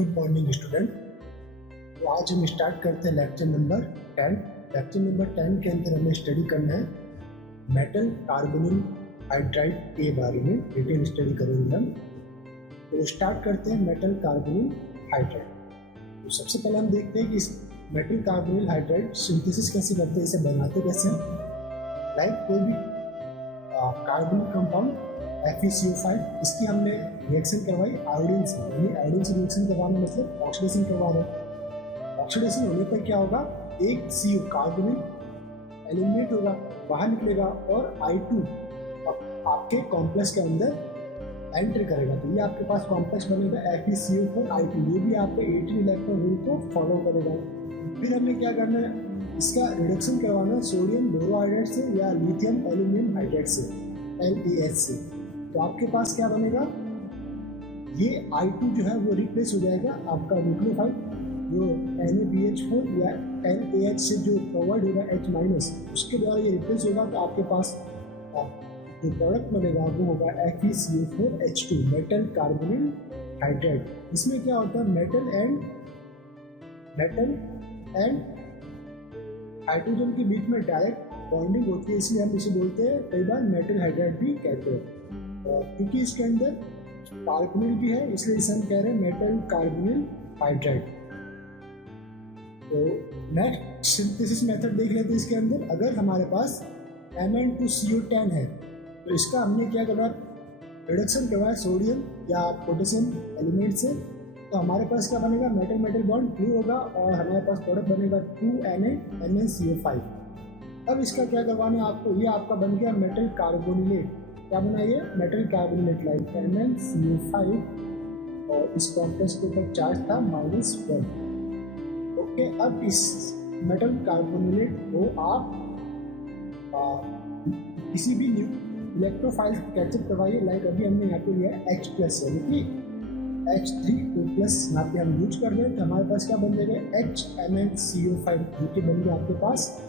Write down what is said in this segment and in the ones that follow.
Good morning student. तो आज हम स्टार्ट करते हैं लेक्चर नंबर 10। लेक्चर नंबर 10 के अंदर हमें स्टडी करना है मेटल कार्बोनिल हाइड्राइड के बारे में, डिटेल स्टडी करेंगे हम। तो स्टार्ट करते हैं मेटल कार्बोनिल हाइड्राइड। तो सबसे पहले हम देखते हैं कि इस मेटल कार्बोनिल हाइड्राइड सिंथेसिस कैसे करते हैं, इसे बनाते कैसे हैं। लाइक कोई भी कार्बनिक कंपाउंड FeCO5, इसकी हमने रिएक्शन करवाई आयोडीन से, यानी आयोडीन से रिएक्शन करवाना मतलब ऑक्सीडेशन करवा रहे हैं। ऑक्सीडेशन होने पर क्या होगा, एक CO कार्बोनिल एलिमिनेट होगा, बाहर निकलेगा और I2 आपके कॉम्प्लेक्स के अंदर एंटर करेगा। तो ये आपके पास कॉम्प्लेक्स बनेगा FeCO4I2। ये भी आपके 18 इलेक्ट्रॉन रूल को फॉलो करेगा। फिर हमें क्या करना है, इसका रिडक्शन करवाना है सोडियम बोरोहाइड्राइड से या लिथियम एल्यूमिनियम हाइड्राइड से, LaH से। तो आपके पास क्या बनेगा, ये I2 जो है वो रिप्लेस हो जाएगा आपका न्यूक्लियोफाइड जो NaBH4 या NaH से जो प्रोवाइड होगा H- उसके द्वारा ये रिप्लेस होगा। तो आपके पास जो प्रोडक्ट बनेगा वो होगा FeCO4H2 मेटल कार्बोनिल हाइड्राइड। इसमें क्या होता है, मेटल एंड हाइड्रोजन के बीच में डायरेक्ट बॉन्डिंग होती है, इसलिए हम इसे बोलते हैं कई बार मेटल हाइड्राइड भी कहते हैं। क्योंकि इसके अंदर कार्बोनिल भी है इसलिए इसे हम कह रहे हैं मेटल कार्बोनिल हाइड्राइड। तो नेक्स्ट सिंथेसिस मेथड देख लेते हैं। इसके अंदर अगर हमारे पास Mn2CO10 है तो इसका हमने क्या करवा, रिडक्शन करवाया सोडियम या पोटेशियम एलिमेंट से। तो हमारे पास क्या बनेगा, मेटल मेटल बॉन्ड फ्री होगा और हमारे पास प्रोडक्ट बनेगा 2NaMnCO5। अब इसका क्या करवाना है आपको, ये आपका बन गया मेटल कार्बोनिलेट। क्या बना ये, मेटल कार्बोनिलेट लाइक MnCO5 और इस कॉम्प्लेक्स के ऊपर चार्ज था -1। ओके, अब इस मेटल कार्बोनिलेट को आप किसी भी इलेक्ट्रोफाइल कैचअप करवाइए। लाइक अभी हमने यहाँ पे लिया है H+ यानी कि H3O+ यहाँ पे हम यूज कर रहे हैं। तो हमारे पास क्या बन जाएगा, HMnCO5 जो कि बन गया आपके पास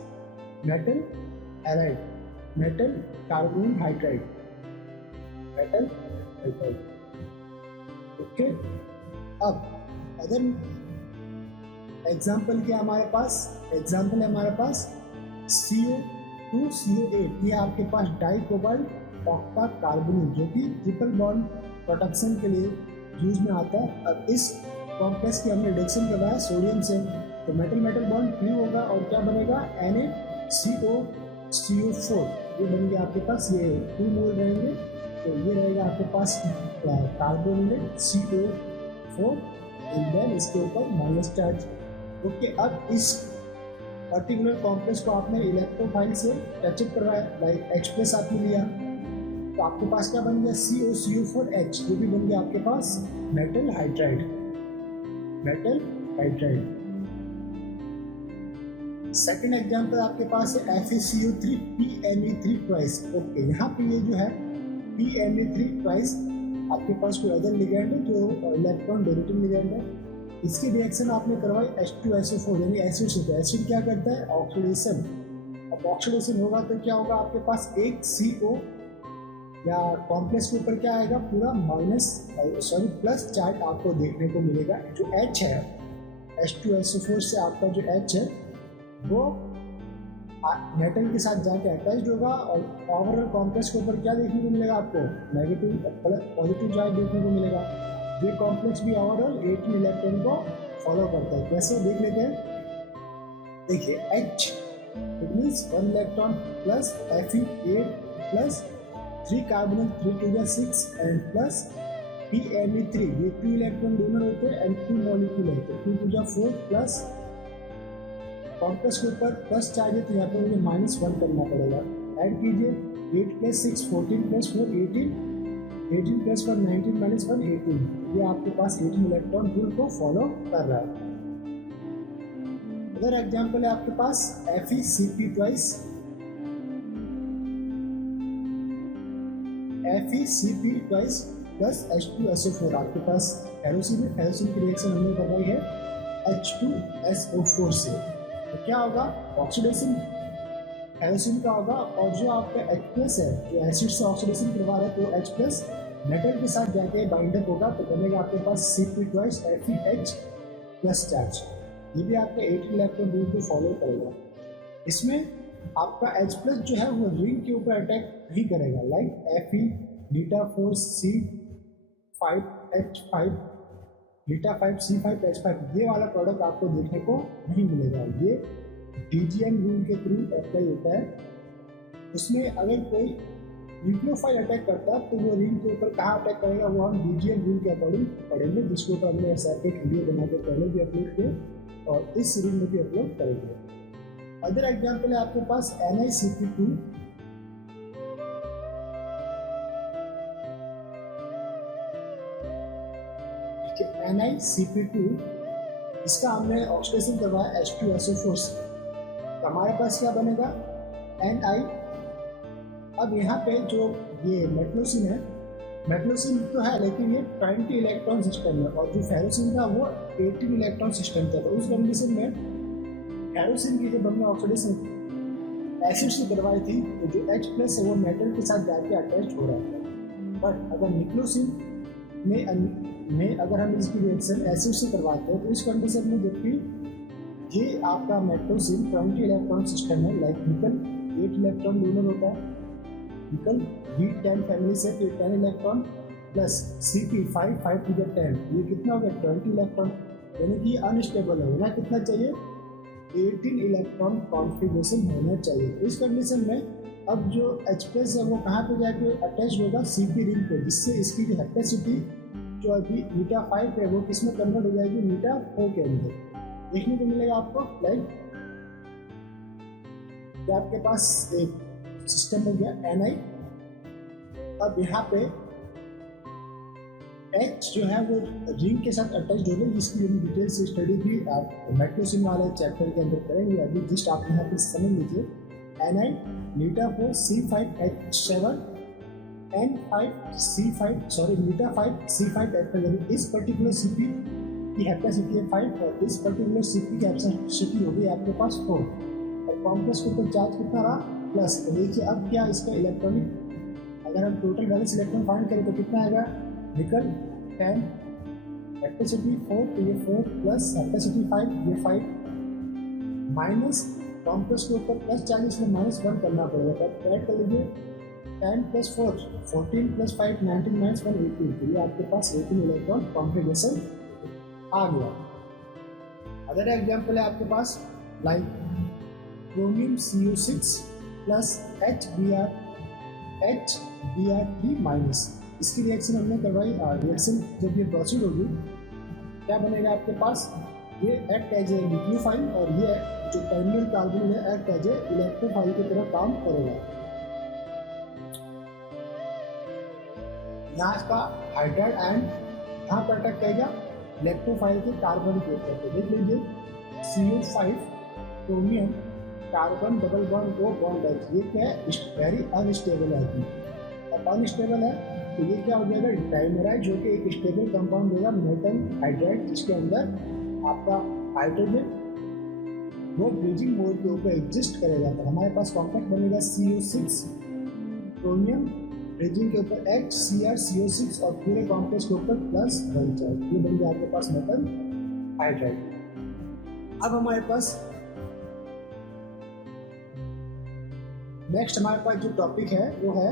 metal halide, metal carbonyl hydride, metal hydride. Okay, अब अदर एग्जाम्पल क्या हमारे पास, एग्जाम्पल है हमारे पास CO2CO8। ये आपके पास डाई कोबाल्ट ऑक्टा कार्बोनिल जो कि ट्रिपल बॉन्ड प्रोटेक्शन के लिए यूज में आता है। अब इस कॉम्प्लेक्स की हमने रिडक्शन करवाया सोडियम से, तो मेटल मेटल बॉन्ड फ्री होगा और क्या बनेगा, NaCO4। ये बन गया आपके पास, ये 2 मोल रहेंगे। तो ये रहेगा आपके पास कार्बोनिलेट CO4 एंड देन इसके ऊपर माइनस चार्ज। ओके, अब इस पर्टिकुलर कॉम्प्लेक्स को आपने इलेक्ट्रोफाइल से टचअप करवाया, लाइक H+ आपने लिया, तो आपके पास क्या बन गया, COCO4H। ये भी बन गया आपके पास metal hydride, metal hydride. Second example आपके पास है FeCO3 PMe3 ट्वाइस। ओके, यहाँ पे ये जो है PMe3 ट्वाइस आपके पास कोई अदर लिगेंड है जो इलेक्ट्रॉन डोनेटिंग लिगेंड है। इसकी रिएक्शन आपने करवाई H2SO4 यानी एसिड से। तो एसिड क्या करता है, ऑक्सीडेशन। अब ऑक्सीडेशन होगा तो क्या होगा, आपके पास एक CO या कॉम्प्लेक्स के ऊपर क्या आएगा, पूरा प्लस चार्ज आपको देखने को मिलेगा। जो H है, H2SO4 से आपका जो H है वो मेटल के साथ जाके अटैच्ड होगा और ओवरऑल कॉम्प्लेक्स के ऊपर क्या देखने को मिलेगा, आपको नेगेटिव पॉजिटिव चार्ज देखने को मिलेगा। ये कॉम्प्लेक्स भी ओवरऑल 18 इलेक्ट्रॉन को फॉलो करता है। कैसे देख लेते हैं, देखिए H it means 1 electron plus Fe8 plus 3 carbonyl 3 to 6 and plus PMe3, ये 2 इलेक्ट्रॉन डोनर होते हैं एंड 2 मॉलिक्यूल होते हैं, 2 to 4 प्लस कॉम्प्लेक्स के ऊपर प्लस चार्ज है तो यहाँ पे मुझे -1 करना पड़ेगा। ऐड कीजिए 8 + 6 14 + 4 18, 18 + 1 19 - 1 18। ये आपके पास 18 इलेक्ट्रॉन रूल को फॉलो कर रहा है। अदर एग्जाम्पल है आपके पास FeCP twice, FeCP twice plus H2SO4। आपके पास फेरोसिन है, फेरोसिन की रिएक्शन हमने करवाई है H2SO4 से। तो क्या होगा, ऑक्सीडेशन फेरोसिन का होगा और जो आपका H+ है जो एसिड से ऑक्सीडेशन करवा रहा है तो H+ मेटल के साथ जाके बाइंडअप होगा तो बनेगा आपके पास Cp twice FeH plus charge. ये भी आपका 8 इलेक्ट्रॉन रूल को फॉलो करेगा। इसमें आपका H प्लस जो है वो रिंग के ऊपर अटैक नहीं करेगा, like Fe beta 4 C5H5 beta 5 C5H5 ये वाला प्रोडक्ट आपको देखने को नहीं मिलेगा। ये DGM रूल के थ्रू अप्लाई होता है। उसमें अगर कोई न्यूक्लियोफाइल अटैक करता है तो वो रिंग के ऊपर कहाँ अटैक करेगा वो हम DGM रूल के अकॉर्डिंग पढ़ेंगे, जिसके ऊपर हमने सेपरेट वीडियो बनाकर पहले भी अपलोड किए और इस सीरीज में भी अपलोड करेंगे। अदर एग्जाम्पल है आपके पास NiCp2 NiCp2 इसका हमने ऑक्सीडेशन करवाया H2SO4 से, तो हमारे पास क्या बनेगा Ni। अब यहाँ पे जो ये मेटलोसिन है, मेटलोसिन तो है लेकिन ये 20 इलेक्ट्रॉन सिस्टम है और जो फेरोसिन था वो 18 इलेक्ट्रॉन सिस्टम था। तो उस कंडीशन में फेरोसिन की जब हमने ऑक्सीडेशन एसिड से करवाई थी तो जो H प्लस है वो मेटल के साथ जाके अटैच हो रहा था। बट अगर निक्लोसिन में अगर हम इसकी रिएक्शन एसिड से करवाते हैं तो इस कंडीशन में जबकि ये आपका मेटलोसिन 20 इलेक्ट्रॉन सिस्टम है, लाइक निकल 8 इलेक्ट्रॉन डोनर होता है, निकल V10 फैमिली से तो 10 electron plus Cp 5 to the 10 ये कितना हो गया 20 इलेक्ट्रॉन, यानी कि अनस्टेबल है, होना कितना चाहिए 18 इलेक्ट्रॉन कॉन्फ़िगरेशन होना चाहिए। तो इस कंडीशन में अब जो H प्लस है वो कहाँ पे जाके अटैच होगा Cp रिंग पे, जिससे इसकी जो हेपेसिटी जो अभी बीटा 5 है वो किस में कन्वर्ट हो जाएगी बीटा 4 के अंदर। देखने को मिलेगा आपको लाइक तो आपके पास एक सिस्टम हो गया Ni। अब यहाँ पे H जो है वो रिंग के साथ अटैच हो गई, जिसकी डिटेल से स्टडी भी आप मेटलोसिन वाले चैप्टर के अंदर करेंगे। अभी जस्ट आप यहाँ पे समझ लीजिए Ni beta 4 C5H7 beta 5 C5H7 इस पर्टिकुलर Cp की कैपेसिटी है 5 और इस पर्टिकुलर Cp की कैपेसिटी होगी आपके पास 4 और कॉम्प्लेक्स के ऊपर चार्ज कितना रहा प्लस। तो देखिए अब क्या इसका इलेक्ट्रॉनिक अगर हम टोटल बैलेंस इलेक्ट्रॉन फाइंड करें तो कितना आएगा निकल 10 कैपेसिटी 4 तो ये 4 प्लस कैपेसिटी 5 ये 5 माइनस कॉम्प्लेक्स के ऊपर प्लस 40 में -1 करना पड़ेगा। तब ऐड कर लीजिए 10 प्लस 4 14 प्लस 5 19 माइनस 1 18 तो ये आपके पास 18 इलेक्ट्रॉन कॉन्फ़िगरेशन आ गया। अदर एग्जाम्पल है आपके पास like chromium CU6 plus HBr3 minus, इसकी रिएक्शन हमने करवाई। रिएक्शन जब ये प्रोसीड होगी क्या बनेगा आपके पास ये एक्ट एज ए न्यूक्लियोफाइल और ये जो टर्मिनल कार्बन है एक्ट एज ए इलेक्ट्रोफाइल की तरह काम करेगा। यहाँ का हाइड्राइड आयन यहाँ पर अटैक करेगा इलेक्ट्रोफाइल के कार्बन के ऊपर। तो देख लीजिए CH5 chromium carbon double bond को बॉन्ड है, ये क्या है वेरी अनस्टेबल है। अब अनस्टेबल है तो ये क्या हो जाएगा डाइमराइड जो कि एक स्टेबल कंपाउंड देगा मेटल हाइड्राइड, जिसके अंदर आपका हाइड्रोजन वो ब्रीजिंग मोड के ऊपर एग्जिस्ट करेगा। तो हमारे पास कॉम्प्लेक्स बनेगा CO6 क्रोमियम ब्रीजिंग के ऊपर HCrCO6 और पूरे कॉम्प्लेक्स के ऊपर प्लस 1 चार्ज, ये बन गया आपके पास मेटल हाइड्राइड। अब हमारे पास नेक्स्ट हमारे पास जो टॉपिक है वो है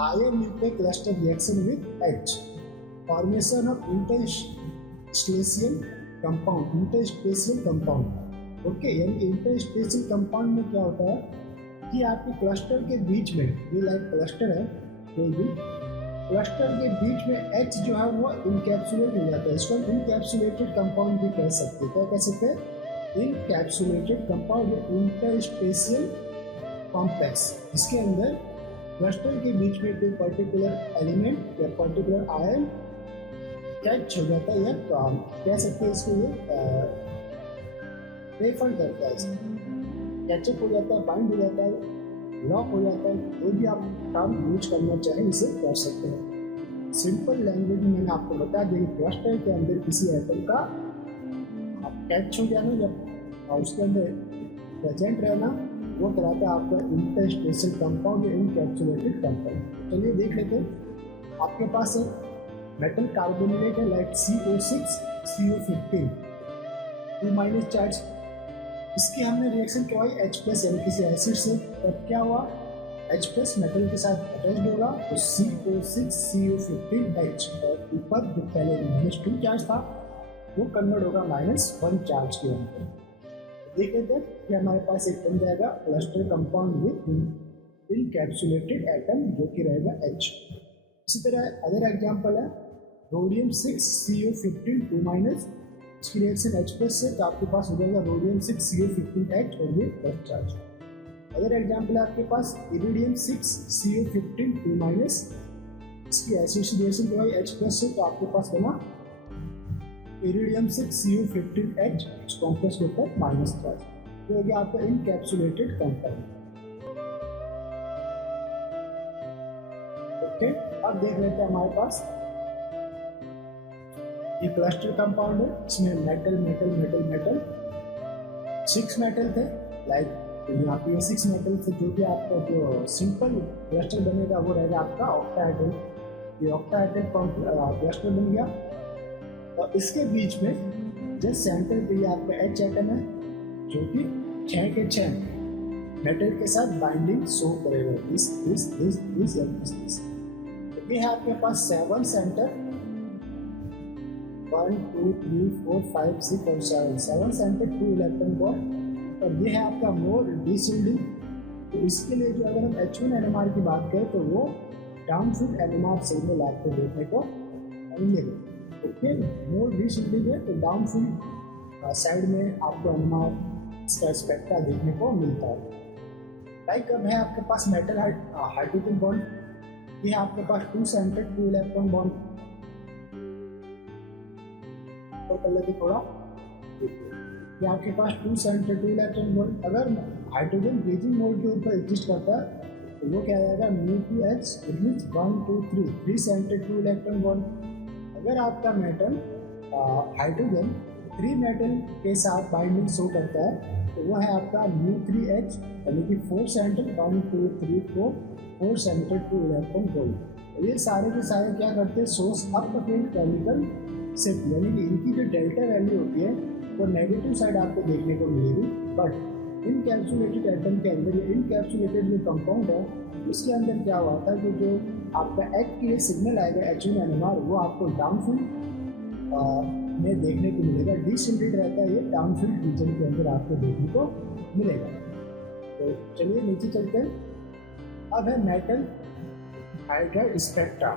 ion nuclear cluster reaction with H, formation of interstitial compound. Okay, यानी इंटरस्पेशियल कंपाउंड में क्या होता है कि आपके क्लस्टर के बीच में ये लाइक क्लस्टर है, कोई भी क्लस्टर के बीच में H जो है वो इनकैप्सुलेट हो जाता है। इसको हम इनकैप्सुलेटेड कंपाउंड भी कह सकते हैं। क्या कह सकते हैं इनकैप्सुलेटेड कंपाउंड या इंटरस्पेशियल कॉम्प्लेक्स। इसके अंदर क्लस्टर के बीच में कोई पर्टिकुलर एलिमेंट या पर्टिकुलर आयन कैच हो जाता है या कह सकते हैं इसको ये रेफर करता है, कैचअप हो जाता है, बाइंड हो जाता है, लॉक हो जाता है, जो भी आप टर्म यूज करना चाहें इसे कर सकते हैं। सिंपल लैंग्वेज में मैंने आपको बता दिया क्लस्टर के अंदर किसी एटम का कैच हो जाना जब उसके अंदर प्रेजेंट रहना वो कहलाता है आपका इंटरस्टेशियल कंपाउंड या इनकैप्सुलेटेड कंपाउंड। चलिए देख लेते हैं। आपके पास एक मेटल कार्बोनेट है लाइक CO6 CO15 2- चार्ज। इसकी हमने रिएक्शन करवाई H+ यानी किसी एसिड से, तब क्या हुआ H+ मेटल के साथ अटैच्ड होगा तो CO6 CO15H और ऊपर जो पहले -2 चार्ज था वो कन्वर्ट होगा -1 चार्ज के अंदर। देख लेते हैं कि हमारे पास एक बन जाएगा cluster compound with encapsulated atom जो कि रहेगा H। इसी तरह अदर एग्जांपल है रोडियम 6 CO15 2-, इसकी रिएक्शन H+ से तो आपके पास हो जाएगा रोडियम 6 CO15H और ये प्लस चार्ज। अदर एग्जांपल है आपके पास इरिडियम 6 CO15 2-, इसकी एसोसिएशन जो है H+ से तो आपके पास बना इरिडियम 6 CO15H कॉम्प्लेक्स के ऊपर माइनस चार्ज। ये हो गया आपका इनकैप्सुलेटेड कंपाउंड। ओके, अब देख लेते हैं हमारे पास ये क्लस्टर कंपाउंड है, इसमें metal metal metal metal 6 metal थे लाइक, तो यहाँ पे 6 मेटल से जो भी आपका जो सिंपल क्लस्टर बनेगा वो रहेगा आपका ऑक्टाहेड्रल। ये ऑक्टाहेड्रल क्लस्टर बन गया और इसके बीच में जस्ट सेंटर पे ये आपका H एटम है जो कि 6 के 6 मेटल के साथ बाइंडिंग शो करेगा। दिस तो ये है आपके पास 7 सेंटर 1 2 3 4 5 6 और 7 सेंटर 2 इलेक्ट्रॉन बॉन्ड और ये है आपका मोर डिसोल्डिंग। तो इसके लिए जो अगर हम H1 NMR की बात करें तो वो डाउनफिल्ड NMR सिग्नल आपको देखने को मिलेगा। ओके, मोर डिसोल्डिंग है तो डाउनफिल्ड साइड में आपको NMR इसका स्पेक्ट्रा देखने को मिलता है। लाइक अब है आपके पास मेटल हाइड्रोजन बॉन्ड, ये है आपके पास 2 सेंटर 2 इलेक्ट्रॉन बॉन्ड और कर लेते थोड़ा, ये आपके पास 2 सेंटर 2 इलेक्ट्रॉन बॉन्ड। अगर हाइड्रोजन ब्रीजिंग मोड के ऊपर एग्जिस्ट करता है तो वो क्या आएगा μ2H 1 2 3 सेंटर 2 इलेक्ट्रॉन बॉन्ड। अगर आपका मेटल हाइड्रोजन 3 मेटल के साथ बाइंडिंग शो करता है तो वो है आपका μ3H यानी कि 4 सेंटर 1 2 3 4 सेंटर 2 इलेक्ट्रॉन बॉन्ड। ये सारे के सारे क्या करते हैं सोर्स अप केमिकल शिफ्ट, यानी कि इनकी जो डेल्टा वैल्यू होती है वो नेगेटिव साइड आपको देखने को मिलेगी। बट इनकैप्सुलेटेड एटम के अंदर या इनकैप्सुलेटेड जो कंपाउंड है उसके अंदर क्या हुआ था कि जो आपका H के लिए सिग्नल आएगा H1 NMR वो आपको डाउनफिल्ड में देखने को मिलेगा। डिसोल्डेड रहता है ये डाउनफिल्ड रीजन के अंदर आपको देखने को मिलेगा। तो चलिए नीचे चलते हैं। अब है मेटल हाइड्राइड स्पेक्ट्रा।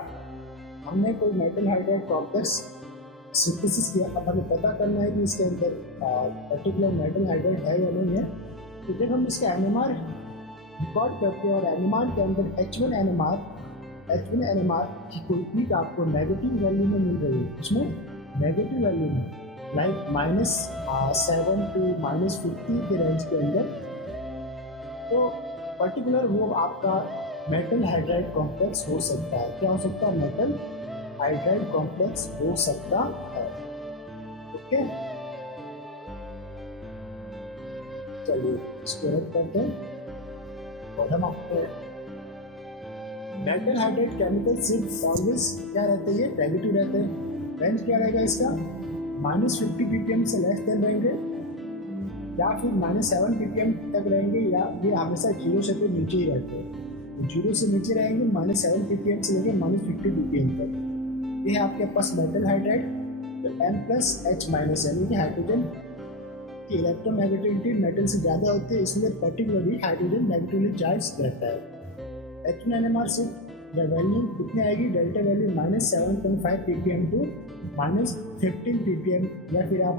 हमने कोई मेटल हाइड्राइड कॉम्प्लेक्स सिंथेसिस किया, अब हमें पता करना है कि इसके अंदर पर्टिकुलर मेटल हाइड्राइड है या नहीं है। तो जब हम इसका NMR रिकॉर्ड करते हैं और NMR के अंदर H1 NMR की कोई पीक आपको नेगेटिव वैल्यू में मिल रही है, उसमें नेगेटिव वैल्यू में लाइक -7 to -50 के रेंज के अंदर, तो पर्टिकुलर वो आपका मेटल हाइड्राइड कॉम्प्लेक्स हो सकता है। क्या हो सकता है? मेटल हाइड्राइड कॉम्प्लेक्स हो सकता है। ओके, चलिए इसको रद्द करते हैं और हम आपको मेटल हाइड्राइड केमिकल सिर्फ ऑलवेज क्या रहते हैं, नेगेटिव रहते हैं। रेंज क्या रहेगा इसका? -50 ppm से लेस देन रहेंगे या फिर -7 ppm तक रहेंगे, या ये हमेशा 0 से तो नीचे ही रहते हैं। 0 से नीचे रहेंगे -7 ppm से लेकर -50 ppm तक। ये है आपके पास मेटल हाइड्राइड। तो M+H- यानी कि हाइड्रोजन की इलेक्ट्रोनेगेटिविटी मेटल से ज़्यादा होती है, इसलिए पर्टिकुलरली हाइड्रोजन नेगेटिवली चार्ज रहता है। H1 NMR से वैल्यू कितनी आएगी? Delta value -7.5 ppm to -15 ppm, या फिर आप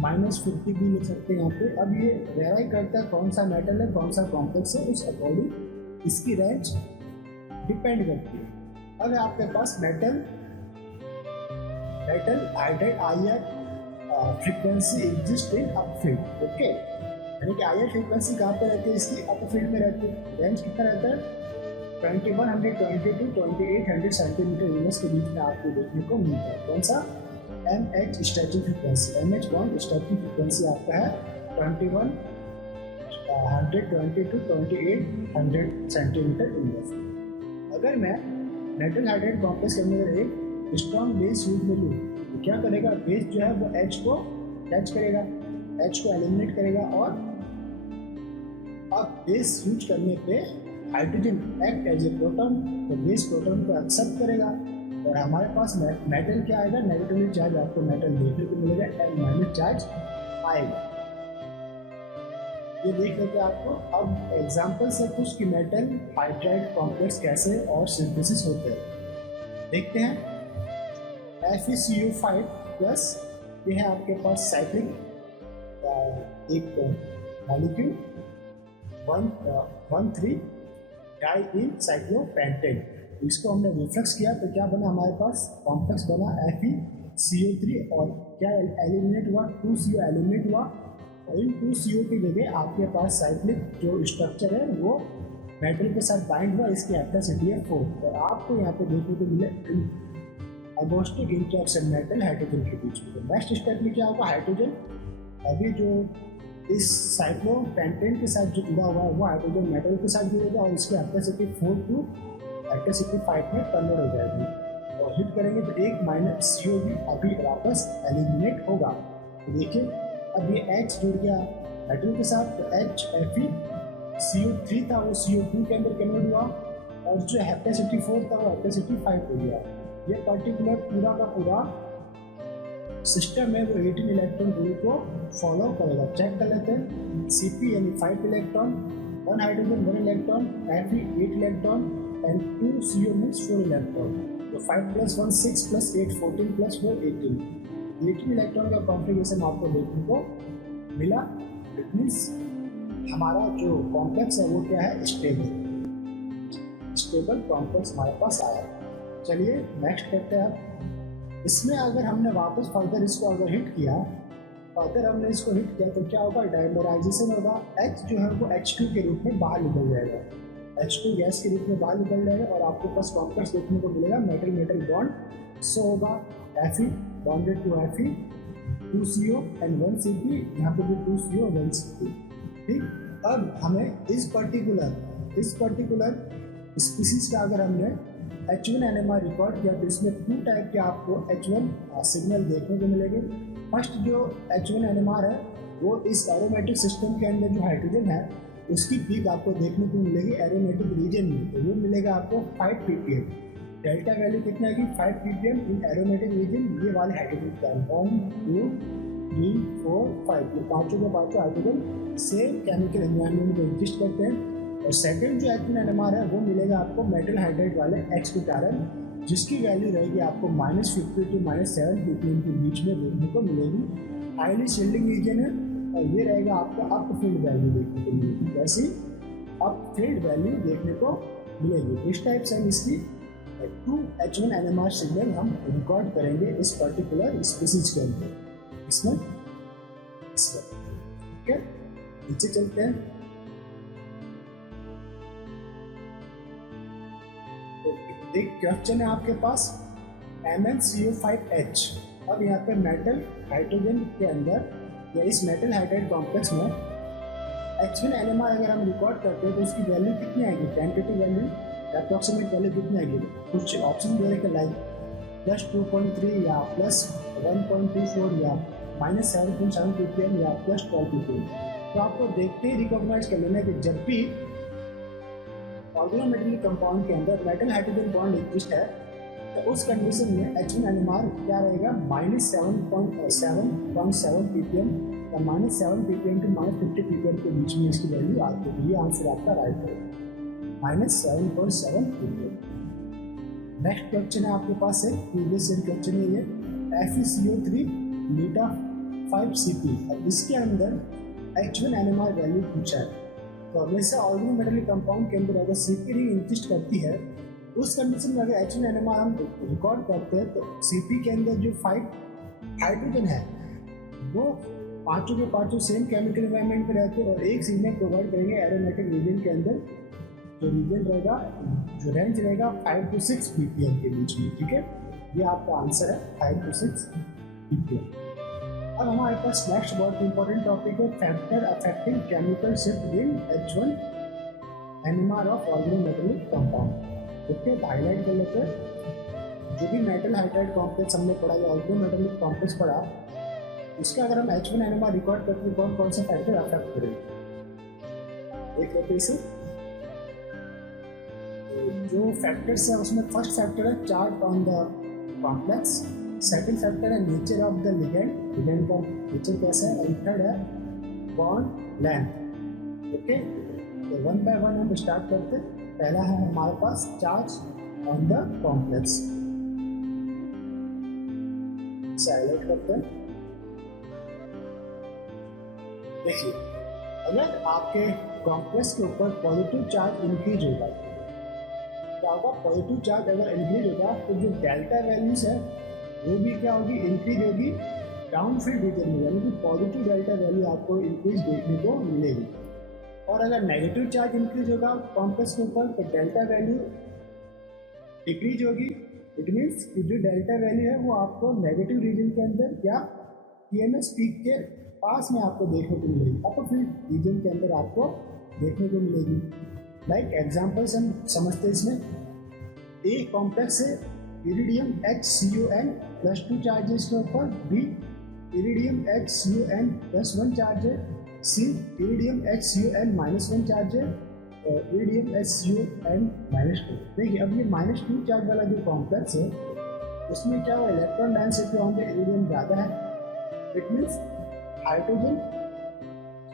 -50 भी लिख सकते हैं यहाँ पे। अब ये वेरी करता है कौन सा मेटल है कौन सा कॉम्प्लेक्स है, उस अकॉर्डिंग इसकी रेंज डिपेंड करती है। अब आपके पास metal hydride IR frequency exist in upfield. Okay, यानी कि IR फ्रीक्वेंसी कहाँ पे रहती है? इसकी अपफील्ड में रहती है। रेंज कितना रहता है? 2120 to 2800 सेंटीमीटर यूनिट्स के बीच में आपको देखने को मिलता है। कौन सा? MH static frequency, MH1 static frequency आपका है 21 120 to 2800 सेंटीमीटर इनवर्स। अगर मैं मेटल हाइड्राइड कॉम्प्लेक्स के अंदर एक स्ट्रॉन्ग बेस यूज में लूँ तो क्या करेगा, बेस जो है वो H को टच करेगा, H को एलिमिनेट करेगा, और अब बेस यूज करने पे hydrogen act as a proton, तो बेस प्रोटॉन को एक्सेप्ट करेगा और हमारे पास मेटल क्या आएगा, नेगेटिवली चार्ज आपको मेटल देखने को मिलेगा, एल माइनस चार्ज आएगा। ये देख लेते हैं आपको अब एग्जाम्पल से कुछ कि मेटल हाइड्राइड कॉम्प्लेक्स कैसे और सिंथेसिस होते हैं। देखते हैं FeCO5 प्लस, ये है आपके पास साइक्लिक एक मॉलिक्यूल 1,3 डाई साइक्लोपेंटेन। इसको हमने रिफ्लेक्स किया तो क्या बना, हमारे पास कॉम्प्लेक्स बना FeCO3 और क्या एलिमिनेट हुआ, 2CO एलिमिनेट हुआ, और इन 2CO की जगह आपके पास साइक्लिक जो स्ट्रक्चर है वो मेटल के साथ बाइंड हुआ, इसकी एप्लासिटी है 4। और आपको यहाँ पे देखने को मिले अगोस्टिक इंटरेक्शन मेटल हाइड्रोजन के बीच में। नेक्स्ट स्टेप में क्या होगा, हाइड्रोजन अभी जो इस साइक्लोपेंटेन के साथ जो जुड़ा हुआ है वो हाइड्रोजन मेटल के साथ जुड़ेगा और इसकी एप्लासिटी 4 टू एप्लासिटी 5 में कन्वर्ट हो जाएगी, और हिट करेंगे तो एक माइनस CO भी अभी वापस एलिमिनेट होगा। तो देखिए अब ये H जुड़ गया मेटल के साथ, तो H FeCO3 था वो CO2 के अंदर कन्वर्ट हुआ, और जो एप्लासिटी 4 था वो एप्लासिटी 5 हो गया। ये पर्टिकुलर पूरा का पूरा सिस्टम है वो 18 इलेक्ट्रॉन रूल को फॉलो करेगा। चेक कर लेते हैं, Cp यानी 5 electron, 1 hydrogen 1 electron, Fe 8 electron and 2CO means 4 electron. तो 5 + 1 6 + 8 14 + 4 18 इलेक्ट्रॉन का कॉन्फ़िगरेशन आपको देखने को मिला। इट मीन्स हमारा जो कॉम्प्लेक्स है वो क्या है, स्टेबल कॉम्प्लेक्स हमारे पास आया। चलिए नेक्स्ट करते हैं आप। इसमें अगर हमने वापस फर्दर इसको अगर हिट किया, अगर हमने इसको हिट किया तो क्या होगा, डाइमराइजेशन होगा, H जो है वो H2 के रूप में बाहर निकल जाएगा, H2 गैस के रूप में बाहर निकल जाएगा और आपके पास कॉम्प्लेक्स देखने को मिलेगा मेटल मेटल बॉन्ड। सो होगा Fe bonded to Fe, 2CO and 1 Cp, यहाँ पे भी 2CO 1 Cp। ठीक, अब हमें इस पर्टिकुलर स्पीसीज का अगर हमने H1 NMR रिकॉर्ड किया तो इसमें 2 टाइप के आपको H1 सिग्नल देखने को मिलेंगे। फर्स्ट जो H1 NMR है वो इस एरोमेटिक सिस्टम के अंदर जो हाइड्रोजन है उसकी पीक आपको देखने को मिलेगी एरोमेटिक रीजन में, तो वो मिलेगा आपको 5 ppm। डेल्टा वैल्यू कितना है कि 5 ppm इन एरोमेटिक रीजन। ये वाले हाइड्रोजन का 1 2 3 4 5 ये पाँचों के पाँचों हाइड्रोजन सेम केमिकल एनवायरनमेंट में एग्जिस्ट करते हैं। और सेकंड जो H1 NMR है वो मिलेगा आपको मेटल हाइड्राइड वाले X के कारण, जिसकी वैल्यू रहेगी आपको -50 to -7 ppm के बीच में देखने को मिलेगी। हाईली शिल्डिंग रीजन है और ये रहेगा आपका अप फील्ड वैल्यू देखने को मिलेगी, वैसे अप फील्ड वैल्यू देखने को मिलेगी। इस टाइप से हम इसकी 2 H1 NMR सिग्नल हम रिकॉर्ड करेंगे इस पर्टिकुलर स्पीसीज के अंदर। इसमें ठीक है, नीचे चलते हैं। एक क्वेश्चन है आपके पास MnCO5H। अब यहाँ पे मेटल हाइड्रोजन के अंदर या इस मेटल हाइड्राइड कॉम्प्लेक्स में H1 NMR अगर हम रिकॉर्ड करते हैं तो उसकी वैल्यू कितनी आएगी, टेंटेटिव वैल्यू अप्रॉक्सीमेट वैल्यू कितनी आएगी। कुछ ऑप्शन दे रखे लाइक +2.3 या +1.24 या -7.7 ppm या +12 ppm। तो आपको देखते ही रिकॉग्नाइज कर लेना कि जब भी ऑर्गेनोमेटेलिक कंपाउंड के अंदर मेटल हाइड्रोजन बॉन्ड एग्जिस्ट है तो उस कंडीशन में H1 NMR क्या रहेगा, -7.7 ppm या -7 ppm to -50 ppm के बीच में इसकी वैल्यू आती है। ये आंसर आपका राइट है, -7.7 ppm। नेक्स्ट क्वेश्चन है आपके पास है, प्रीवियस ईयर क्वेश्चन है ये, FeCO3 β5Cp। अब इसके अंदर H1 NMR वैल्यू पूछा है। तो हमेशा ऑर्गेनोमेटेलिक कंपाउंड के अंदर अगर Cp रिंग इंसिस्ट करती है उस कंडीशन में अगर H1 NMR हम रिकॉर्ड करते हैं तो Cp के अंदर जो 5 हाइड्रोजन है वो पांचों के पांचों सेम केमिकल एनवायरनमेंट में रहते हैं और एक सिग्नल प्रोवाइड करेंगे एरोमेटिक रीजन के अंदर। जो रीजन रहेगा, जो रेंज रहेगा 5 to 6 ppm के बीच में। ठीक है, ये आपका आंसर है 5 to 6 ppm। अब हमारे पास नेक्स्ट बहुत इंपॉर्टेंट टॉपिक है factor affecting chemical shift in H1 NMR of organometallic compound. Okay, highlight कर लेते हैं। जो भी मेटल हाइड्राइड कॉम्प्लेक्स हमने पढ़ा या ऑर्गेनोमेटेलिक कॉम्प्लेक्स पढ़ा, उसका अगर हम H1 NMR रिकॉर्ड करते हैं कौन कौन से फैक्टर अफेक्ट करेंगे, देख लेते इसे। जो फैक्टर्स है उसमें फर्स्ट फैक्टर है charge on the complex, second factor है nature of the ligand, ligand का नेचर कैसा है, और थर्ड है बॉन्ड लेंथ। ओके, तो वन बाय वन हम स्टार्ट करते हैं। पहला है हमारे पास charge on the complex, highlight करते हैं। देखिए, अगर आपके कॉम्प्लेक्स के ऊपर पॉजिटिव चार्ज इंक्रीज होगा, क्या होगा, पॉजिटिव चार्ज अगर इंक्रीज होगा तो जो डेल्टा वैल्यूज है वो भी क्या होगी, इंक्रीज होगी डाउनफील्ड रीजन में, यानी कि पॉजिटिव डेल्टा वैल्यू आपको इंक्रीज देखने को मिलेगी। और अगर नेगेटिव चार्ज इंक्रीज होगा कॉम्प्लेक्स के ऊपर तो डेल्टा वैल्यू डिक्रीज होगी। इट मीन्स कि जो डेल्टा वैल्यू है वो आपको नेगेटिव रीजन के अंदर या ईएमएस पीक के पास में आपको देखने को मिलेगी, अपर फील्ड रीजन के अंदर आपको देखने को मिलेगी। लाइक एग्जाम्पल्स हम समझते हैं इसमें, ए कॉम्प्लेक्स है इरिडियम HCON +2 चार्जेस के ऊपर, बी इरिडियम HCON +1 चार्ज है, सी इरिडियम HCON -1 चार्ज है, और इरिडियम HCON -2। देखिए, अब ये -2 चार्ज वाला जो कॉम्प्लेक्स है उसमें क्या हुआ, electron density on the iridium ज़्यादा है। इट मीन्स हाइड्रोजन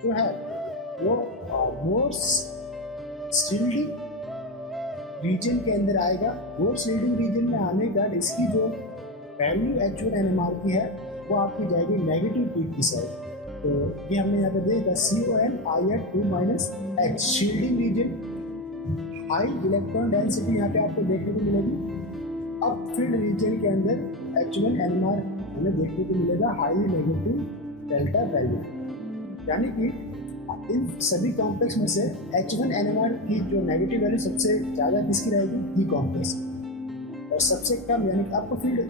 जो है वो मोर शील्डिंग रीजन के अंदर आएगा। वो शील्डिंग रीजन में आने के बाद इसकी जो वैल्यू H1 NMR की है वो आपकी जाएगी नेगेटिव पीक की साइड। तो ये हमने यहाँ पे देखा CON I2-H shielding region, high electron density यहाँ पे आपको देखने को मिलेगी। अब फील्ड रीजन के अंदर H1 NMR हमें देखने को मिलेगा हाई नेगेटिव डेल्टा वैल्यू, यानी कि इन सभी कॉम्प्लेक्स में से H1 NMR की जो नेगेटिव वैल्यू सबसे ज़्यादा किसकी रहेगी, डी कॉम्प्लेक्स, और सबसे कम यानी कि आपको फील्ड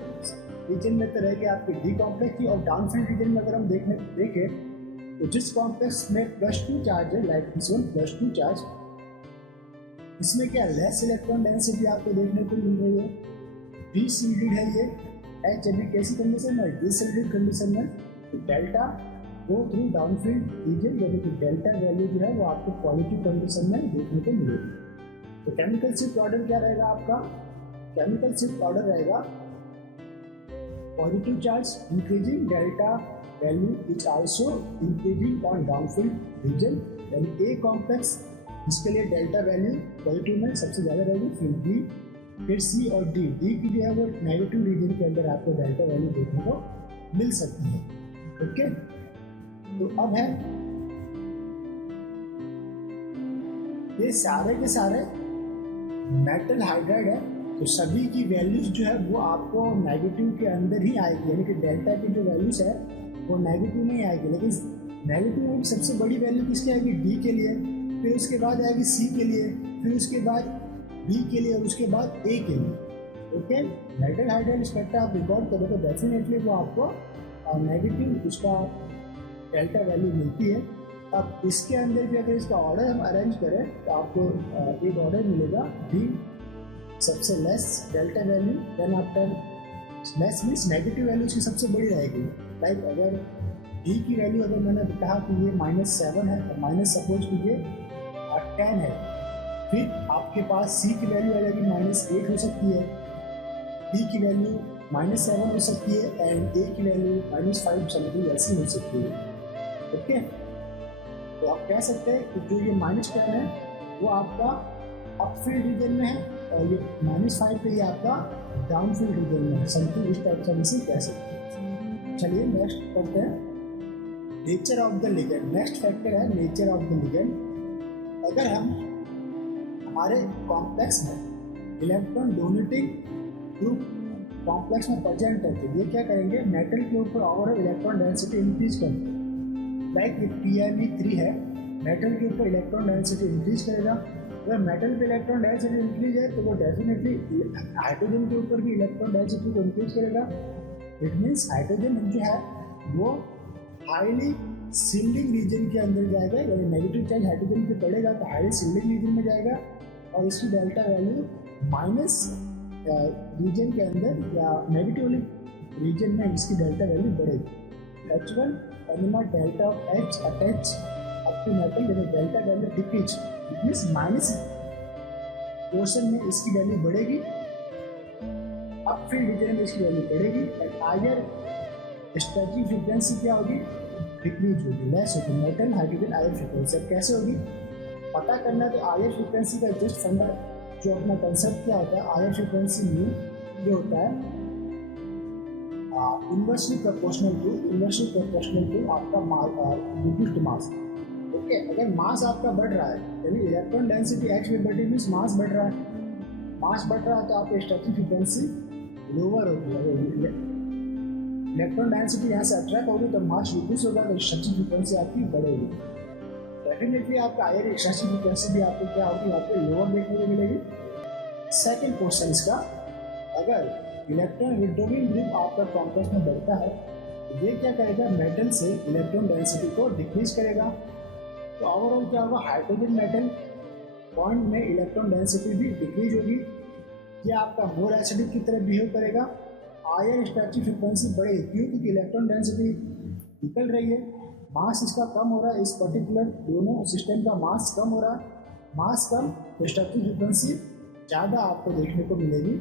रीजन में तो रहेगी आपके डी कॉम्प्लेक्स की। और डाउन फील्ड रीजन में अगर हम देखें तो जिस कॉम्प्लेक्स में +2 चार्ज है, लाइक दिस वन +2 चार्ज, इसमें क्या लेस इलेक्ट्रॉन डेंसिटी आपको देखने को मिल रही है, डी सील्डेड है ये। H अभी कैसी कंडीशन में, डी सील्डेड कंडीशन में, तो delta go through downfield region, यानी कि डेल्टा वैल्यू जो है वो आपको पॉजिटिव कंडीशन में देखने को मिलेगी। तो केमिकल शिफ्ट ऑर्डर क्या रहेगा आपका, केमिकल शिफ्ट ऑर्डर रहेगा positive charge increasing, delta value is also increasing on downfield region, यानी ए कॉम्प्लेक्स जिसके लिए डेल्टा वैल्यू पॉजिटिव में सबसे ज़्यादा रहेगी, फिर बी, फिर सी और डी की जो है वो नेगेटिव रीजन के अंदर आपको डेल्टा वैल्यू देखने को मिल सकती है। ओके, तो अब है ये सारे के सारे मेटल हाइड्राइड है, तो सभी की वैल्यूज जो है वो आपको नेगेटिव के अंदर ही आएगी, यानी कि डेल्टा की जो वैल्यूज है वो नेगेटिव नहीं आएगी। लेकिन नेगेटिव में सबसे बड़ी वैल्यू किसकी आएगी, डी के लिए, फिर उसके बाद आएगी सी के लिए, फिर उसके बाद बी के लिए, और उसके बाद ए के लिए। ओके, मेटल हाइड्राइड स्पेक्ट्रा आप रिकॉर्ड करो तो डेफिनेटली वो आपको नेगेटिव उसका डेल्टा वैल्यू मिलती है। अब इसके अंदर भी अगर इसका ऑर्डर हम अरेंज करें तो आपको एक ऑर्डर मिलेगा, डी सबसे less delta value, then after less means negative value इसकी सबसे बड़ी रहेगी। लाइक अगर डी की वैल्यू अगर मैंने कहा कि ये -7 है तो माइनस सपोज कीजिए 10 है, फिर आपके पास सी की वैल्यू आ जाएगी -8 हो सकती है, बी की वैल्यू -7 हो सकती है, एंड ए की वैल्यू -5 समथिंग ऐसी हो सकती है। ओके, तो आप कह सकते हैं कि जो ये -10 है वो आपका अपफील्ड रीजन में है, और ये -5 पे ये आपका डाउनफील्ड रीजन में है, समथिंग इस टाइप से हम इसे कह सकते हैं। चलिए नेक्स्ट करते हैं, nature of the ligand. Next factor है नेचर ऑफ द लिगेंड। अगर हम हमारे कॉम्प्लेक्स में इलेक्ट्रॉन डोनेटिंग ग्रुप कॉम्प्लेक्स में प्रेजेंट है तो ये क्या करेंगे, मेटल के ऊपर ओवरऑल इलेक्ट्रॉन डेंसिटी इंक्रीज करते हैं। लाइक ये TME3 है, मेटल के ऊपर इलेक्ट्रॉन डेंसिटी इंक्रीज करेगा। अगर मेटल पे इलेक्ट्रॉन डेंसिटी इंक्रीज है तो वो डेफिनेटली हाइड्रोजन के ऊपर भी इलेक्ट्रॉन डेंसिटी को इंक्रीज करेगा। इट मीन्स हाइड्रोजन जो है वो हाईली सील्डिंग रीजन के अंदर जाएगा, यानी नेगेटिव चार्ज हाइड्रोजन पे पड़ेगा तो हाईली सील्डिंग रीजन में जाएगा और इसकी डेल्टा वैल्यू माइनस रीजन के अंदर या नेगेटिव रीजन में इसकी डेल्टा वैल्यू बढ़ेगी। H1 NMR delta of H attach up to metal, यानी delta value decrease, it means minus portion में इसकी वैल्यू बढ़ेगी, अपफील्ड रीजन में इसकी वैल्यू बढ़ेगी एंड हायर स्ट्रेचिंग फ्रीक्वेंसी क्या होगी, डिक्रीज होगी, लेस होगी। मेटल हाइड्रोजन आयर फ्रीक्वेंसी अब कैसे होगी पता करना है, तो आयर फ्रीक्वेंसी का जस्ट फंडा जो अपना कंसेप्ट क्या होता है, आयर फ्रीक्वेंसी म्यू ये होता है इन्वर्सली प्रोपोर्शनल टू आपका रिड्यूस्ड मास। ओके, अगर मास आपका बढ़ रहा है यानी इलेक्ट्रॉन डेंसिटी h में बढ़ी मीन्स मास बढ़ रहा है, मास बढ़ रहा है तो आपकी स्ट्रेचिंग फ्रीक्वेंसी लोअर होगी। अगर इलेक्ट्रॉन डेंसिटी यहाँ से अट्रैक्ट होगी तो मास रिड्यूस होगा तो स्ट्रेचिंग फ्रीक्वेंसी आपकी बढ़ेगी। डेफिनेटली आपका हायर स्ट्रेचिंग फ्रीक्वेंसी भी आपको क्या होगी, आपको लोअर देखने को मिलेगी। सेकेंड क्वेश्चन इसका, अगर इलेक्ट्रॉन विड्रॉइंग ग्रुप आपका कॉम्प्लेक्स में बढ़ता है तो ये क्या करेगा, मेटल से इलेक्ट्रॉन डेंसिटी को डिक्रीज करेगा। तो ओवरऑल क्या होगा, हाइड्रोजन मेटल बॉन्ड में इलेक्ट्रॉन डेंसिटी भी डिक्रीज होगी, ये आपका मोर एसिडिक की तरह बिहेव करेगा। हायर स्ट्रेचिंग फ्रीक्वेंसी बढ़ेगी, क्यों, क्योंकि इलेक्ट्रॉन डेंसिटी निकल रही है, मास इसका कम हो रहा है, इस पर्टिकुलर दोनों सिस्टम का मास कम हो रहा है, मास कम तो स्ट्रेचिंग फ्रीक्वेंसी ज़्यादा आपको देखने को मिलेगी।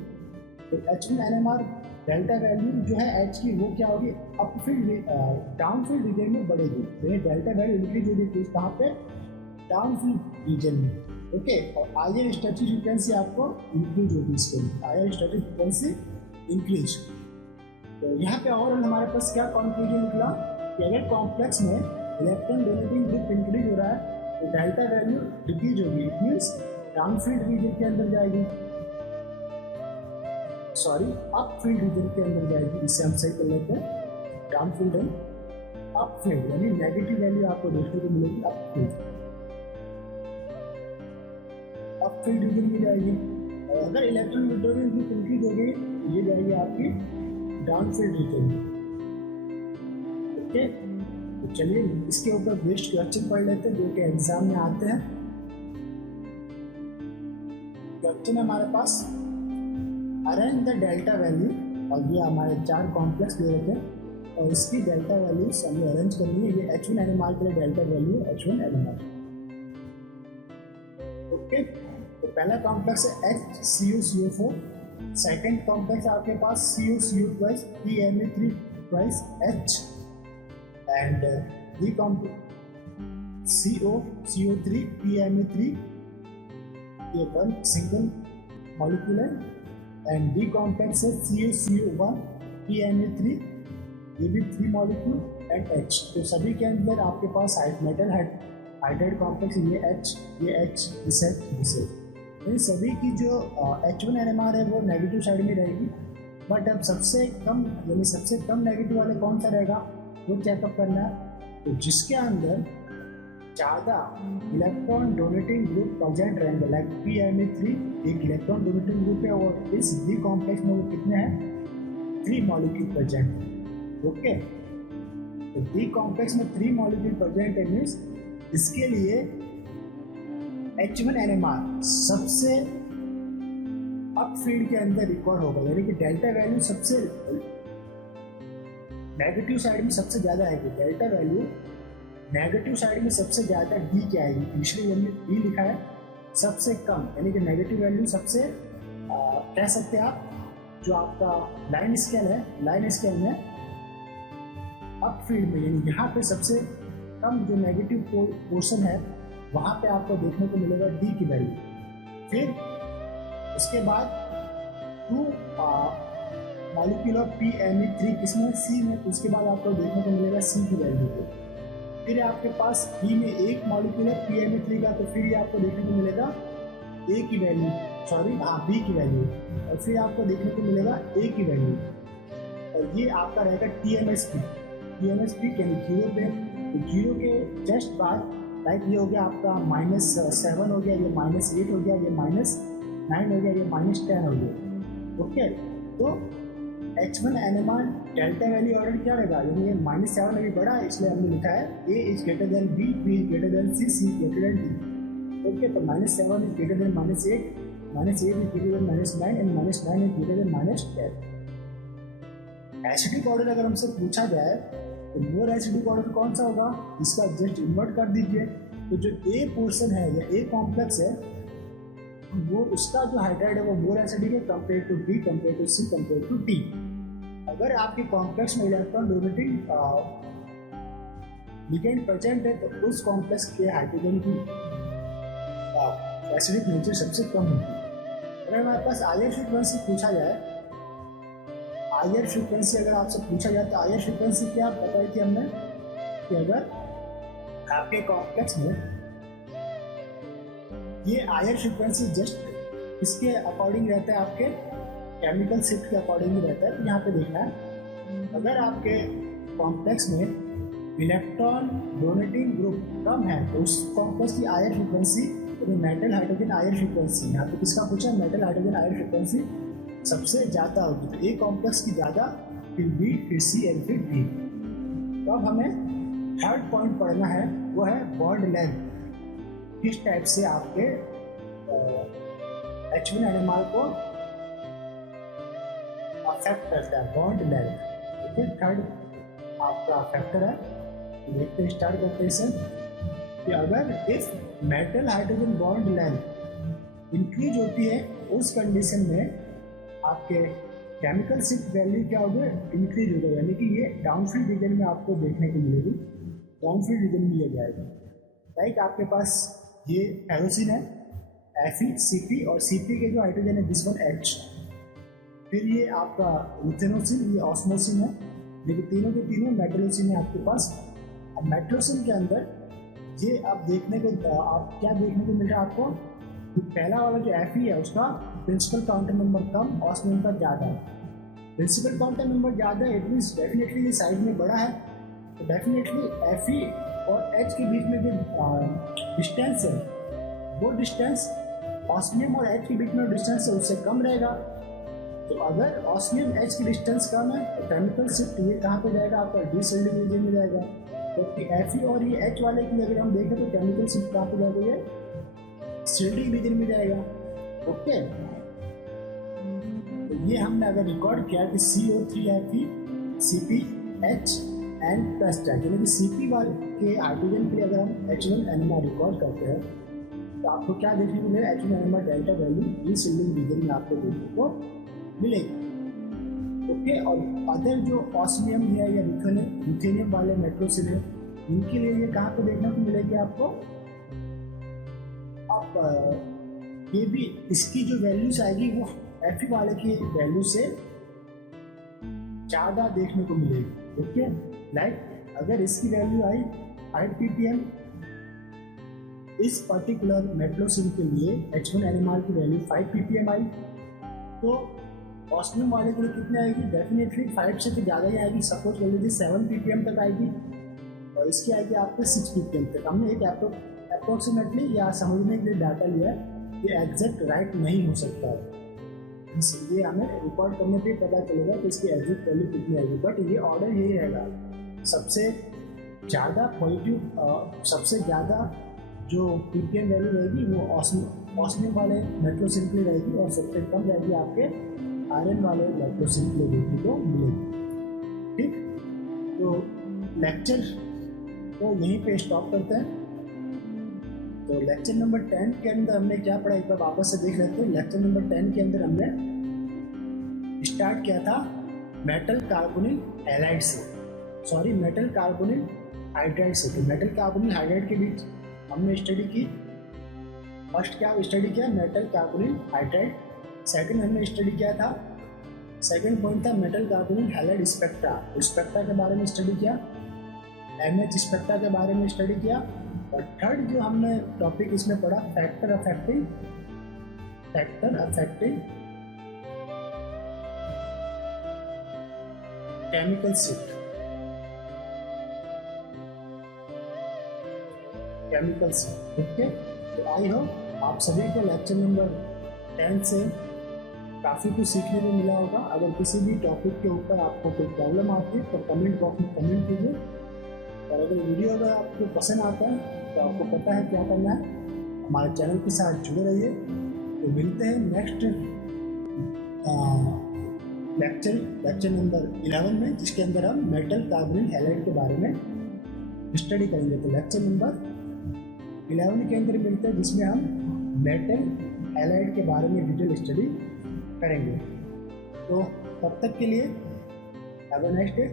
तो H1 NMR डेल्टा वैल्यू जो है H की वो क्या होगी, अपफील्ड डाउनफील्ड रीजन में बढ़ेगी, यानी डेल्टा वैल्यू इंक्रीज होगी कहाँ पे, डाउनफील्ड रीजन में। ओके, और हायर स्ट्रेचिंग फ्रीक्वेंसी आपको इंक्रीज होगी, इसके लिए हायर स्ट्रेचिंग फ्रीक्वेंसी इंक्रीज। तो यहाँ पे ओवरऑल हमारे पास क्या कंक्लूजन निकला कि अगर कॉम्प्लेक्स में इलेक्ट्रॉन डोनेटिंग ग्रुप इंक्रीज हो रहा है तो डेल्टा वैल्यू डिक्रीज होगी, इट मीन्स डाउनफील्ड रीजन के अंदर जाएगी, सॉरी अपफील्ड रीजन के अंदर जाएगी, इससे हम सही कर लेते हैं, डाउनफील्ड एंड अपफील्ड, यानी नेगेटिव वैल्यू आपको देखने को मिलेगी अपफील्ड रीजन में जाएगी। और अगर इलेक्ट्रॉन विड्रॉइंग ग्रुप इंक्रीज हो गई तो ये जाएगी आपकी डाउनफील्ड रीजन में। ओके, तो चलिए इसके ऊपर बेस्ड क्वेश्चन पढ़ लेते हैं जो कि एग्जाम में आते हैं। क्वेश्चन हमारे पास, अरेंज द डेल्टा वैल्यू, और ये हमारे 4 कॉम्प्लेक्स दे रखे हैं और इसकी डेल्टा वैल्यू हमें अरेंज करनी है। ये H1 NMR के लिए delta value H1 NMR। Okay, तो पहला कॉम्प्लेक्स है HCuCO4, सेकेंड कॉम्प्लेक्स आपके पास CuCO twice PMe3 twice H and D complex CO3 PMe3, ये वन सिंगल मॉलिक्यूल है एंड डी कॉम्प्लेक्स है CuCO1 PMe3, ये भी 3 मॉलिक्यूल एंड H। तो सभी के अंदर आपके पास मेटल हाइड्राइड कॉम्प्लेक्स, ये H, दिस इन सभी की जो H1 NMR है वो नेगेटिव साइड में रहेगी। बट अब सबसे कम यानी सबसे कम नेगेटिव वाले कौन सा रहेगा वो चेकअप करना है। तो जिसके अंदर ज़्यादा इलेक्ट्रॉन डोनेटिंग ग्रुप प्रेजेंट रहेंगे, लाइक PMe3 एक इलेक्ट्रॉन डोनेटिंग ग्रुप है और इस डी कॉम्प्लेक्स में वो कितने हैं, 3 मॉलिक्यूल प्रेजेंट है। ओके, तो डी कॉम्प्लेक्स में 3 मॉलिक्यूल प्रेजेंट है, मीन्स इसके लिए H1 NMR सबसे अपफील्ड के अंदर रिकॉर्ड होगा, यानी कि डेल्टा वैल्यू सबसे नेगेटिव साइड में सबसे ज़्यादा आएगी। डेल्टा वैल्यू नेगेटिव साइड में सबसे ज़्यादा डी क्या आएगी, इसलिए हमने डी लिखा है सबसे कम, यानी कि नेगेटिव वैल्यू सबसे कह सकते हैं आप, जो आपका लाइन स्केल है, लाइन स्केल में अपफील्ड में यानी यहाँ पे सबसे कम जो नेगेटिव पोर्शन है वहाँ पे आपको देखने को मिलेगा डी की वैल्यू। फिर उसके बाद 2 मॉलिक्यूल ऑफ PMe3 किसमें, सी में, तो उसके बाद आपको देखने को मिलेगा सी की वैल्यू को। फिर आपके पास बी में 1 मॉलिक्यूल है PMe3 का, तो फिर ये आपको देखने को मिलेगा ए की वैल्यू, बी की वैल्यू, और फिर आपको देखने को मिलेगा ए की वैल्यू, और ये आपका रहेगा TMsP यानी 0 पे। तो 0 के जस्ट बाद लाइक ये हो गया आपका -7 हो गया, ये -8 हो गया, ये -9 हो गया, ये -10 हो गया। ओके, तो H1 NMR delta value order क्या रहेगा, यानी -7 अभी बड़ा है इसलिए हमने लिखा है A is greater than B, B is greater than C, C is greater than D। Okay, तो -7 is greater than -8, -8 is greater than -9 and -9 is greater than -10। Acidic order अगर हमसे पूछा जाए तो मोर एसिडिक ऑर्डर कौन सा होगा, इसका जस्ट इन्वर्ट कर दीजिए। तो जो ए पोर्शन है या ए कॉम्प्लेक्स है वो उसका जो हाइड्राइड है वो मोर एसिडिक है compare to B, compare to C, compare to D. अगर आपके कॉम्प्लेक्स में इलेक्ट्रॉन डोनेटिंग लिगेंड प्रेजेंट है तो उस कॉम्प्लेक्स के हाइड्रोजन की एसिडिक नेचर सबसे कम होगी। अगर हमारे पास हायर फ्रीक्वेंसी पूछा जाए, हायर फ्रीक्वेंसी अगर आपसे पूछा जाए तो हायर फ्रीक्वेंसी क्या बताई थी हमने कि अगर आपके कॉम्प्लेक्स में ये हायर फ्रीक्वेंसी जस्ट इसके अकॉर्डिंग रहता है, आपके केमिकल शिफ्ट के अकॉर्डिंग ही रहता है। तो यहाँ पे देखना है अगर आपके कॉम्प्लेक्स में इलेक्ट्रॉन डोनेटिंग ग्रुप कम है तो उस कॉम्प्लेक्स की higher frequency, metal hydrogen higher frequency, यहाँ पे किसका पूछा, मेटल हाइड्रोजन हायर फ्रीक्वेंसी सबसे ज़्यादा होगी। तो ए कॉम्प्लेक्स की ज़्यादा, फिर बी, फिर सी एंड फिर डी। तो अब हमें थर्ड पॉइंट पढ़ना है, वो है बॉन्ड लेंथ। किस टाइप से आपके H1 NMR को अफेक्ट करता है, बॉन्ड लेंथ। ठीक है, थर्ड आपका फैक्टर है। देखते स्टार्ट करते हैं इसे कि अगर if metal hydrogen bond length increase होती है उस कंडीशन में आपके केमिकल शिफ्ट वैल्यू क्या होगा, इंक्रीज होगा, यानी कि ये डाउनफील्ड रीजन में आपको देखने को मिलेगी, डाउनफील्ड रीजन में लिया जाएगा। लाइक आपके पास ये एरोसिन है Fe, Cp और Cp के जो हाइड्रोजन है दिस वन H, फिर ये आपका लुथेनोसिन, ये ऑस्मोसिन है, लेकिन तीनों के तीनों मेटलोसिन है आपके पास। अब मेटलोसिन के अंदर ये आप देखने को, आप क्या देखने को मिल रहा है आपको, पहला वाला जो Fe है उसका प्रिंसिपल काउंटर नंबर कम, ऑस्मियम का ज़्यादा। प्रिंसिपल काउंटर नंबर ज़्यादा है, इट मीन्स डेफिनेटली ये साइड में बड़ा है, तो डेफिनेटली Fe और H के बीच में जो डिस्टेंस है वो डिस्टेंस ऑस्मियम और H के बीच में डिस्टेंस है उससे कम रहेगा। तो अगर ऑस्मियम H की डिस्टेंस कम है तो केमिकल शिफ्ट ये कहाँ पे जाएगा, आपका डीसोल्डिंग रीजन में जाएगा। तो Fe और ये H वाले की अगर हम देखें तो केमिकल शिफ्ट कहाँ पे जाएगा, ये सोल्डिंग रीजन में जाएगा। ओके, तो ये हमने अगर रिकॉर्ड किया कि CO3Fe, CpH and plus tag, यानी कि Cp वाले के हाइड्रोजन के लिए अगर हम H1 NMR रिकॉर्ड करते हैं तो आपको क्या देखने को मिलेगा, H1 NMR delta value deshielding region में आपको देखने को मिलेगी। ओके, और अदर जो ऑस्मियम है या ल्यूथेनियम वाले मेटलोसिन है इनके लिए ये कहाँ पे देखने को मिलेगी आपको, आप ये भी इसकी जो वैल्यूज आएगी वो Fe वाले की वैल्यू से ज़्यादा देखने को मिलेगी। ओके, लाइक अगर इसकी वैल्यू आई 5 ppm, इस पर्टिकुलर मेटलोसिन के लिए H1 NMR की वैल्यू 5 ppm आई, तो ऑस्मियम वाले के लिए कितने आएगी, डेफिनेटली 5 से तो ज़्यादा ही आएगी। सपोज कर लीजिए 7 ppm तक आएगी और इसकी आएगी आपको 6 ppm तक। हमने एक अप्रोक्सीमेटली या समझने के लिए डाटा लिया है, ये एग्जैक्ट राइट नहीं हो सकता है, इसलिए हमें रिकॉर्ड करने पे पता चलेगा कि इसकी एग्जैक्ट वैल्यू कितनी आएगी। बट ये ऑर्डर यही रहेगा, सबसे ज़्यादा पॉजिटिव, सबसे ज़्यादा जो ppm वैल्यू रहेगी वो ऑस्मियम वाले मेटलोसिन के लिए रहेगी और सबसे कम रहेगी आपके आयरन वाले मेटलोसिन के लिए देखने को मिलेगी। ठीक, तो लेक्चर को यहीं पे स्टॉप करते हैं। तो लेक्चर नंबर 10 के अंदर हमने क्या पढ़ा, एक बार वापस से देख लेते हैं। लेक्चर नंबर 10 के अंदर हमने स्टार्ट किया था मेटल कार्बोनिल हैलाइड से, सॉरी मेटल कार्बोनिल हाइड्राइड से। तो मेटल कार्बोनिल हाइड्राइड के बीच हमने स्टडी की। फर्स्ट क्या स्टडी किया, मेटल कार्बोनिल हाइड्राइड। सेकंड हमने स्टडी किया था, सेकंड पॉइंट था metal carbonyl halide spectra. Spectra के बारे में स्टडी किया, MH स्पेक्ट्रा के बारे में स्टडी किया। और थर्ड जो हमने टॉपिक इसमें पढ़ा, factor affecting chemical shift, okay. तो आई होप आप सभी को लेक्चर नंबर 10 से काफ़ी कुछ सीखने को मिला होगा। अगर किसी भी टॉपिक के ऊपर आपको कोई प्रॉब्लम आती है तो कमेंट बॉक्स में कमेंट कीजिए, और अगर वीडियो अगर आपको पसंद आता है तो आपको पता है क्या करना है, हमारे चैनल के साथ जुड़े रहिए। तो मिलते हैं नेक्स्ट लेक्चर नंबर 11 में, जिसके अंदर हम मेटल कार्बोनिल हैलाइड के बारे में स्टडी करेंगे। तो लेक्चर नंबर 11 के अंदर मिलते हैं, जिसमें हम मेटल हैलाइड के बारे में डिटेल स्टडी करेंगे। तो तब तक के लिए हैव अ नाइस डे।